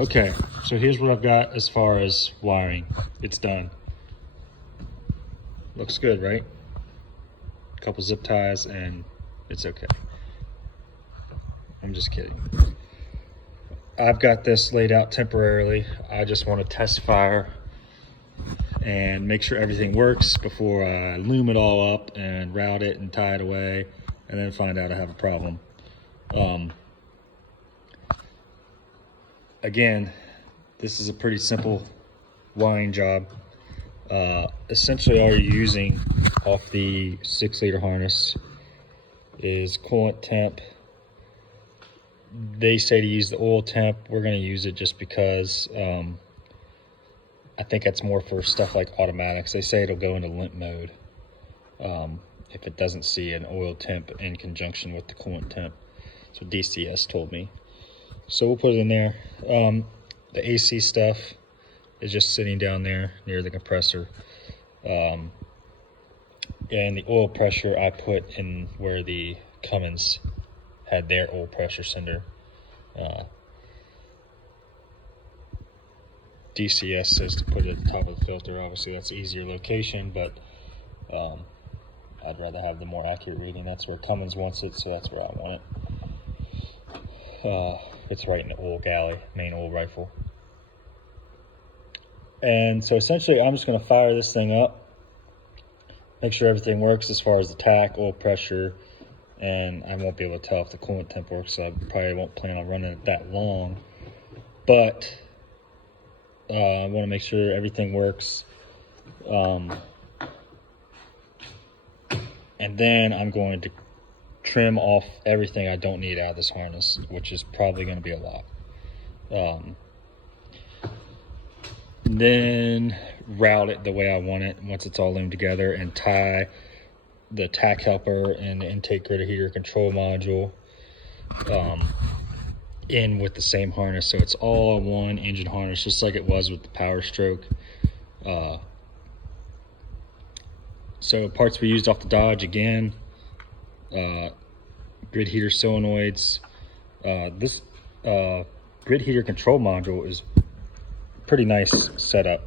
Okay, so here's what I've got as far as wiring. It's done. Looks good, right? A couple zip ties and it's okay. I'm just kidding. I've got this laid out temporarily. I just want to test fire and make sure everything works before I loom it all up and route it and tie it away and then find out I have a problem. Again, this is a pretty simple wiring job. Essentially all you're using off the 6-liter harness is coolant temp. They say to use the oil temp. We're going to use it just because I think that's more for stuff like automatics. They say it'll go into limp mode if it doesn't see an oil temp in conjunction with the coolant temp. That's what DCS told me. So we'll put it in there. The AC stuff is just sitting down there near the compressor. And the oil pressure I put in where the Cummins had their oil pressure sender. DCS says to put it at the top of the filter. Obviously that's an easier location, but I'd rather have the more accurate reading. That's where Cummins wants it, so that's where I want it. It's right in the oil galley, main oil rifle. And so essentially I'm just going to fire this thing up, make sure everything works as far as the tack, oil pressure, and I won't be able to tell if the coolant temp works, so I probably won't plan on running it that long. But I want to make sure everything works. And then I'm going to trim off everything I don't need out of this harness, which is probably going to be a lot. Then route it the way I want it once it's all loomed together, and tie the tack helper and the intake grid heater control module in with the same harness, so it's all one engine harness, just like it was with the powerstroke. So parts we used off the Dodge, again, grid heater solenoids. This grid heater control module is pretty nice setup.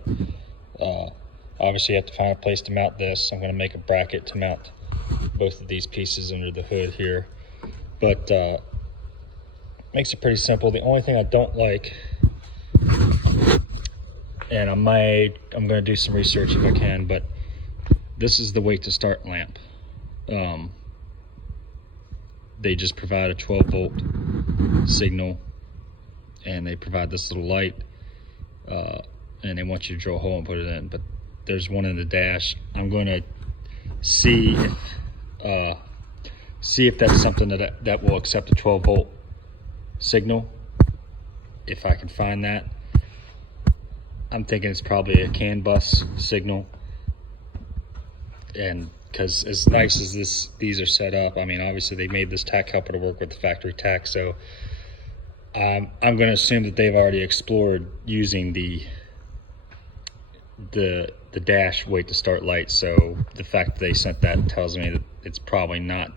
Obviously you have to find a place to mount this. I'm going to make a bracket to mount both of these pieces under the hood here, but makes it pretty simple. The only thing I don't like, and I'm going to do some research if I can, but this is the wait to start lamp. They just provide a 12-volt signal, and they provide this little light, and they want you to drill a hole and put it in, but there's one in the dash. I'm going to see if that's something that will accept a 12-volt signal, if I can find that. I'm thinking it's probably a CAN bus signal, and because as nice as these are set up, I mean, obviously they made this tack helper to work with the factory tack, so I'm going to assume that they've already explored using the dash wait to start light. So the fact that they sent that tells me that it's probably not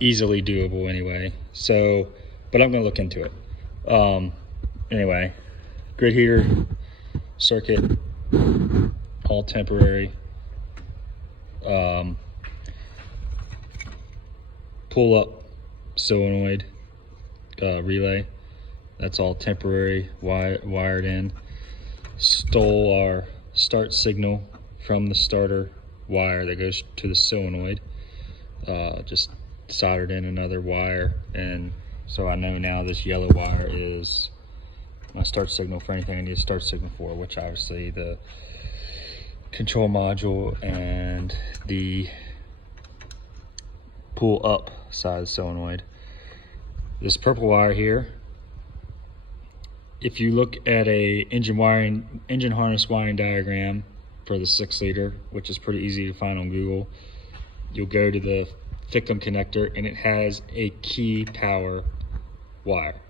easily doable anyway. So, but I'm going to look into it. Anyway, grid heater circuit, all temporary. Pull up solenoid relay, that's all temporary, wired in. Stole our start signal from the starter wire that goes to the solenoid. Just soldered in another wire, and so I know now this yellow wire is my start signal for anything I need a start signal for, which obviously the control module and the pull up side of the solenoid. This purple wire here, if you look at a engine harness wiring diagram for the 6-liter, which is pretty easy to find on Google, you'll go to the Fickum connector, and it has a key power wire.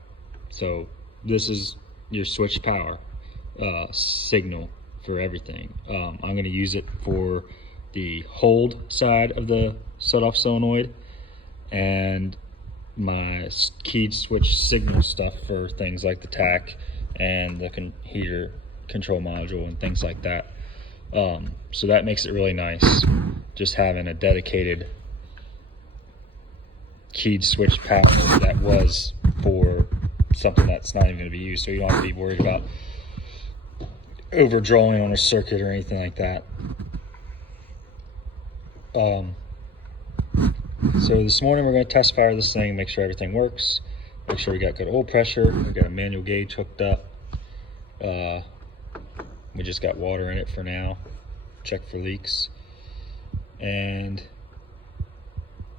So this is your switch power signal for everything. I'm going to use it for the hold side of the set-off solenoid, and my keyed switch signal stuff for things like the tach and the heater control module and things like that. So that makes it really nice, just having a dedicated keyed switch power that was for something that's not even going to be used, so you don't have to be worried about overdrawing on a circuit or anything like that. So this morning we're going to test fire this thing, make sure everything works, make sure we got good oil pressure, we got a manual gauge hooked up. We just got water in it for now, check for leaks, and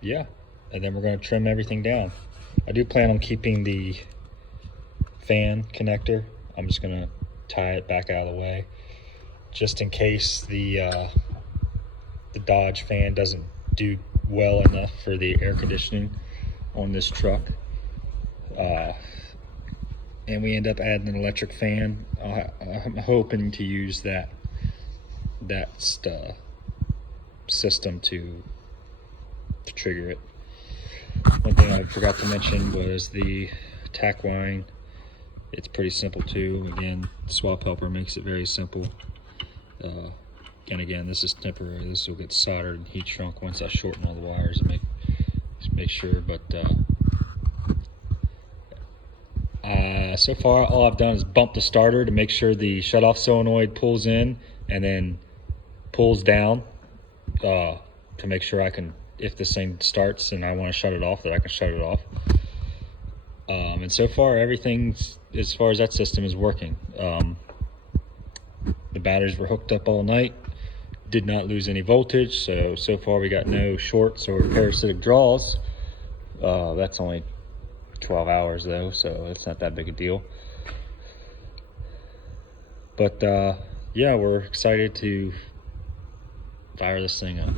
yeah, and then we're going to trim everything down. I do plan on keeping the fan connector. I'm just going to tie it back out of the way just in case the Dodge fan doesn't do well enough for the air conditioning on this truck, and we end up adding an electric fan. I'm hoping to use that system to trigger it. One thing I forgot to mention was the tach wiring. It's pretty simple too. Again, the swap helper makes it very simple. And again, this is temporary. This will get soldered and heat shrunk once I shorten all the wires and make sure. But so far, all I've done is bump the starter to make sure the shutoff solenoid pulls in and then pulls down to make sure I can, if this thing starts and I want to shut it off, that I can shut it off. And so far, everything as far as that system is working. The batteries were hooked up all night, did not lose any voltage, so far we got no shorts or parasitic draws. That's only 12 hours though, so it's not that big a deal. But yeah, we're excited to fire this thing up.